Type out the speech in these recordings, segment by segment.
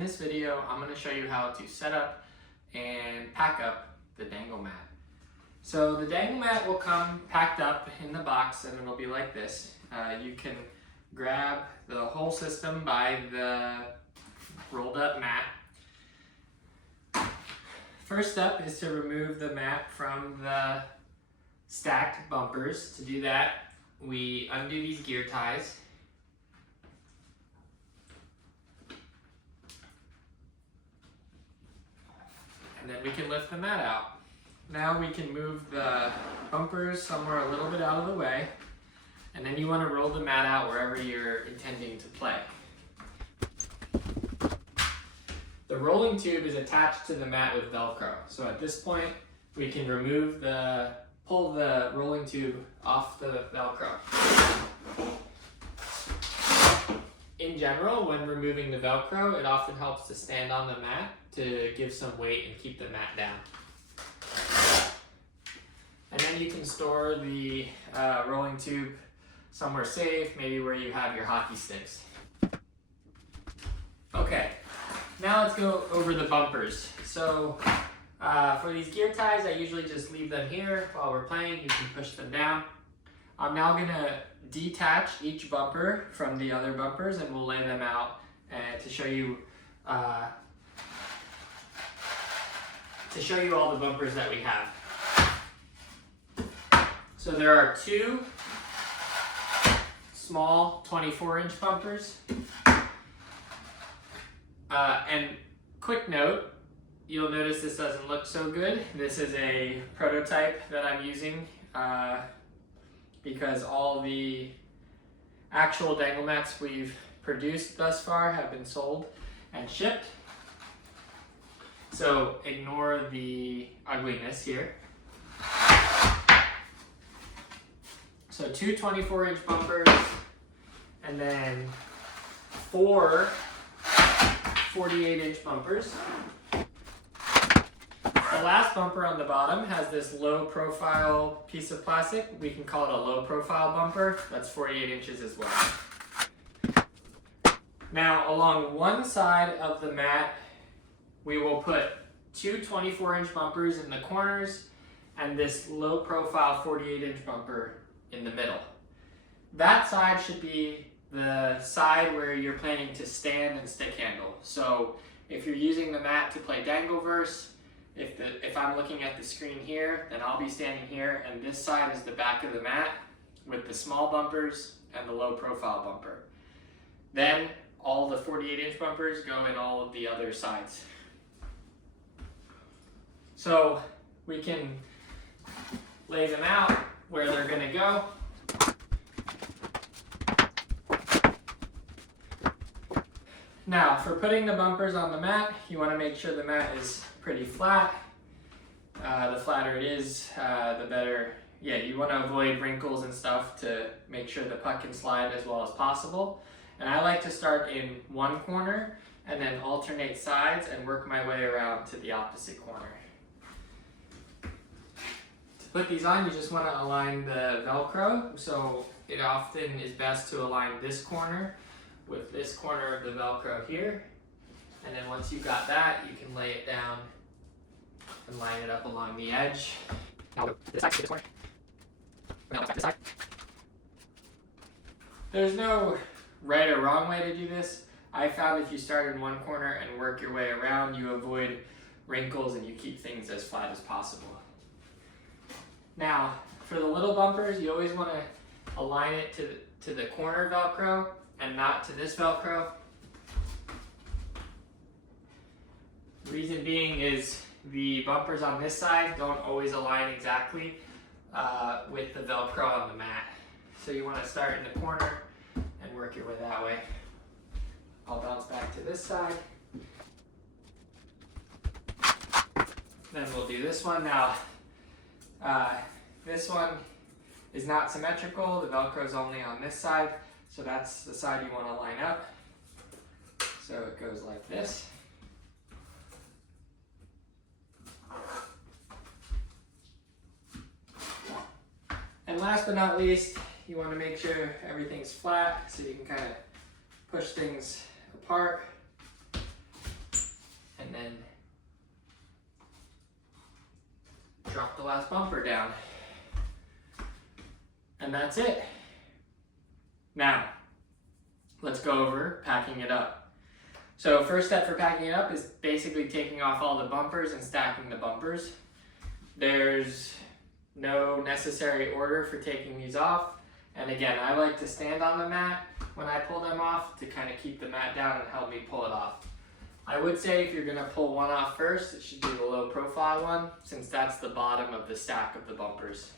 in this video, I'm going to show you how to set up and pack up the Danglemat. So the Danglemat will come packed up in the box and it'll be like this. You can grab the whole system by the rolled up mat. First step is to remove the mat from the stacked bumpers. To do that, we undo these gear ties. And then we can lift the mat out. Now we can move the bumpers somewhere a little bit out of the way. And then you want to roll the mat out wherever you're intending to play. The rolling tube is attached to the mat with Velcro. So at this point, we can pull the rolling tube off the Velcro. In general, when removing the Velcro, it often helps to stand on the mat to give some weight and keep the mat down. And then you can store the rolling tube somewhere safe, maybe where you have your hockey sticks. Okay, now let's go over the bumpers. So for these gear ties, I usually just leave them here while we're playing. You can push them down. I'm now gonna detach each bumper from the other bumpers and we'll lay them out to show you all the bumpers that we have. So there are two small 24-inch bumpers. And quick note, you'll notice this doesn't look so good. This is a prototype that I'm using because all the actual Danglemats we've produced thus far have been sold and shipped. So ignore the ugliness here. So two 24-inch bumpers and then four 48-inch bumpers. The last bumper on the bottom has this low profile piece of plastic. We can call it a low profile bumper. That's 48 inches as well. Now along one side of the mat, we will put two 24-inch bumpers in the corners and this low profile 48-inch bumper in the middle. That side should be the side where you're planning to stand and stick handle. So if you're using the mat to play Dangleverse, if I'm looking at the screen here, then I'll be standing here, and this side is the back of the mat with the small bumpers and the low profile bumper. Then all the 48-inch bumpers go in all of the other sides. So we can lay them out where they're gonna go. Now, for putting the bumpers on the mat, you want to make sure the mat is pretty flat. The flatter it is, the better. Yeah, you want to avoid wrinkles and stuff to make sure the puck can slide as well as possible. And I like to start in one corner and then alternate sides and work my way around to the opposite corner. To put these on, you just want to align the Velcro. So it often is best to align this corner with this corner of the Velcro here. And then once you've got that, you can lay it down and line it up along the edge. Now go to this side, to this corner. Now back to this side. There's no right or wrong way to do this. I found if you start in one corner and work your way around, you avoid wrinkles and you keep things as flat as possible. Now, for the little bumpers, you always want to align it to the corner Velcro and not to this Velcro. Reason being is the bumpers on this side don't always align exactly with the Velcro on the mat. So you want to start in the corner and work your way that way. I'll bounce back to this side. Then we'll do this one. Now, this one is not symmetrical. The Velcro is only on this side. So that's the side you want to line up. So it goes like this. And last but not least, you want to make sure everything's flat so you can kind of push things apart. then drop the last bumper down. And that's it. Now, let's go over packing it up. So first step for packing it up is basically taking off all the bumpers and stacking the bumpers. There's no necessary order for taking these off. And again, I like to stand on the mat when I pull them off to kind of keep the mat down and help me pull it off. I would say if you're gonna pull one off first, it should be the low profile one, since that's the bottom of the stack of the bumpers.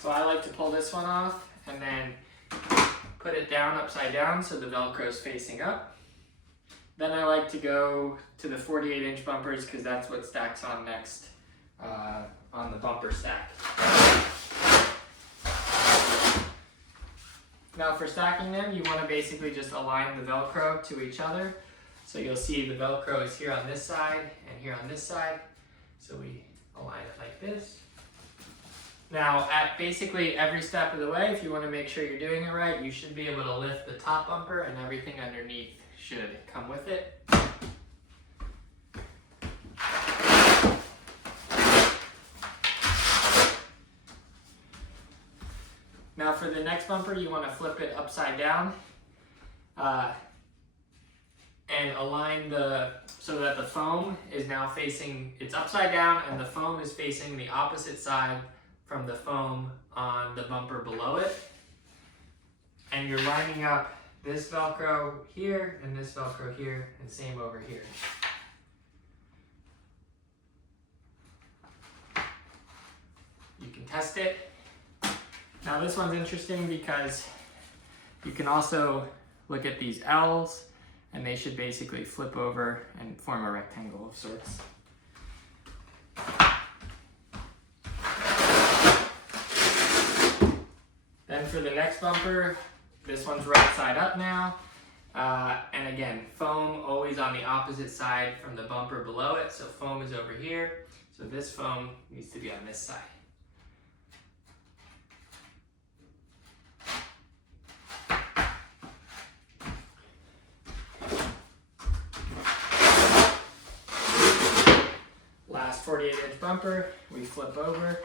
So I like to pull this one off and then put it down upside down so the Velcro is facing up. Then I like to go to the 48-inch bumpers because that's what stacks on next on the bumper stack. Now for stacking them, you want to basically just align the Velcro to each other. So you'll see the Velcro is here on this side and here on this side. So we align it like this. Now at basically every step of the way, if you want to make sure you're doing it right, you should be able to lift the top bumper and everything underneath should come with it. Now for the next bumper, you want to flip it upside down and align so that the foam is now facing, it's upside down and the foam is facing the opposite side from the foam on the bumper below it. And you're lining up this Velcro here and this Velcro here and same over here. You can test it. Now this one's interesting because you can also look at these L's and they should basically flip over and form a rectangle of sorts. Then for the next bumper, this one's right side up now. And again, foam always on the opposite side from the bumper below it. So foam is over here. So this foam needs to be on this side. Last 48-inch bumper, we flip over.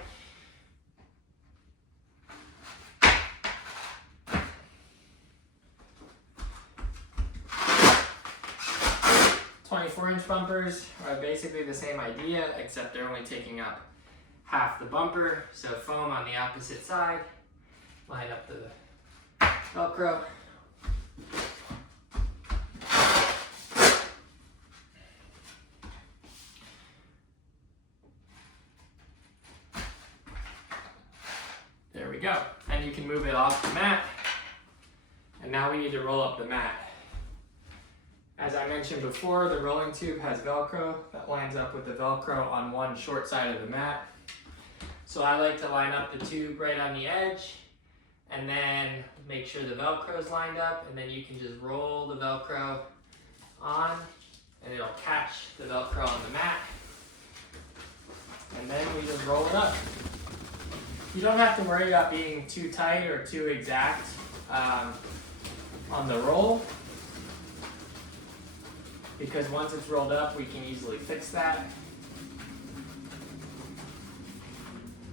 Inch bumpers are basically the same idea, except they're only taking up half the bumper. So foam on the opposite side, line up the Velcro. There we go. And you can move it off the mat. And now we need to roll up the mat. As I mentioned before, the rolling tube has Velcro that lines up with the Velcro on one short side of the mat. So I like to line up the tube right on the edge and then make sure the Velcro is lined up, and then you can just roll the Velcro on and it'll catch the Velcro on the mat. And then we just roll it up. You don't have to worry about being too tight or too exact on the roll, because once it's rolled up, we can easily fix that.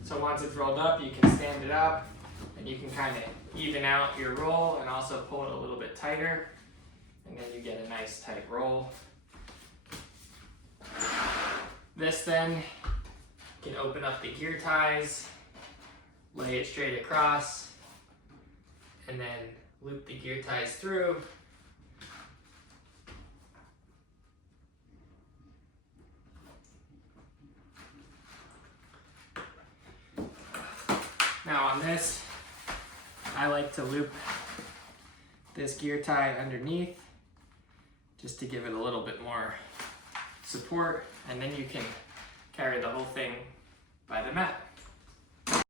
So once it's rolled up, you can stand it up and you can kind of even out your roll and also pull it a little bit tighter, and then you get a nice tight roll. This then can open up the gear ties, lay it straight across, and then loop the gear ties through. Now on this, I like to loop this gear tie underneath just to give it a little bit more support, and then you can carry the whole thing by the mat.